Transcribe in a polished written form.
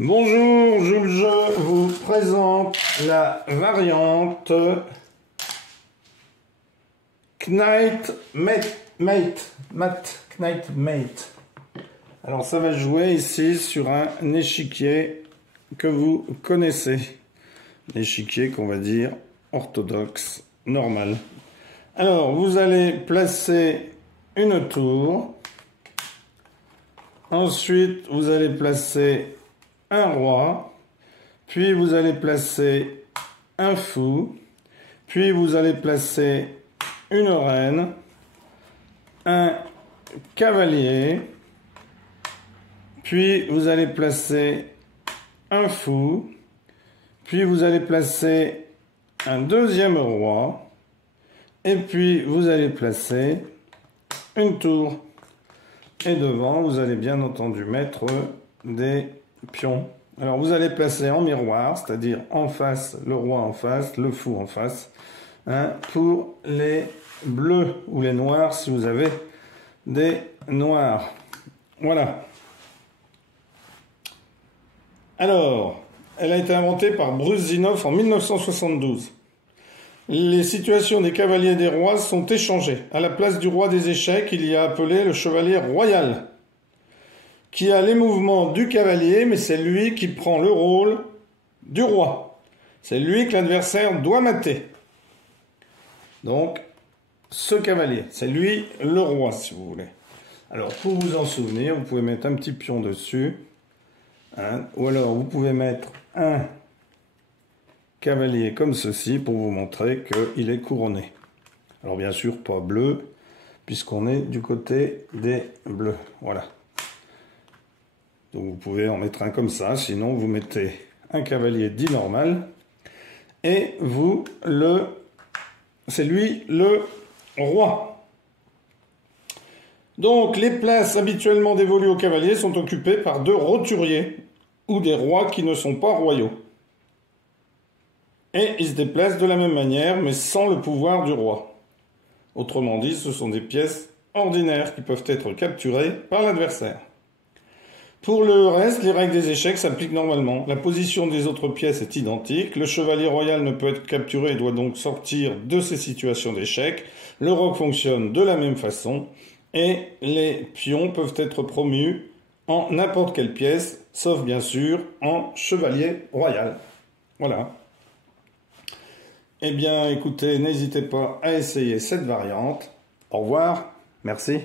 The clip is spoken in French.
Bonjour, je vous présente la variante Knight Mate. Alors ça va jouer ici sur un échiquier que vous connaissez. L'échiquier qu'on va dire orthodoxe, normal. Alors vous allez placer une tour. Ensuite vous allez placer un roi, puis vous allez placer un fou, puis vous allez placer une reine, un cavalier, puis vous allez placer un fou, puis vous allez placer un deuxième roi, et puis vous allez placer une tour. Et devant, vous allez bien entendu mettre des pions. Alors vous allez placer en miroir, c'est-à-dire en face, le roi en face, le fou en face, hein, pour les bleus ou les noirs si vous avez des noirs. Voilà. Alors, elle a été inventée par Bruszinov en 1972. Les situations des cavaliers et des rois sont échangées. À la place du roi des échecs, il y a appelé le chevalier royal, qui a les mouvements du cavalier, mais c'est lui qui prend le rôle du roi. C'est lui que l'adversaire doit mater. Donc, ce cavalier, c'est lui le roi, si vous voulez. Alors, pour vous en souvenir, vous pouvez mettre un petit pion dessus, hein, ou alors vous pouvez mettre un cavalier comme ceci pour vous montrer qu'il est couronné. Alors, bien sûr, pas bleu, puisqu'on est du côté des bleus. Voilà. Donc vous pouvez en mettre un comme ça, sinon vous mettez un cavalier dit normal et c'est lui le roi. Donc les places habituellement dévolues aux cavaliers sont occupées par deux roturiers ou des rois qui ne sont pas royaux. Et ils se déplacent de la même manière mais sans le pouvoir du roi. Autrement dit, ce sont des pièces ordinaires qui peuvent être capturées par l'adversaire. Pour le reste, les règles des échecs s'appliquent normalement. La position des autres pièces est identique. Le chevalier royal ne peut être capturé et doit donc sortir de ces situations d'échecs. Le roc fonctionne de la même façon. Et les pions peuvent être promus en n'importe quelle pièce, sauf bien sûr en chevalier royal. Voilà. Eh bien, écoutez, n'hésitez pas à essayer cette variante. Au revoir. Merci.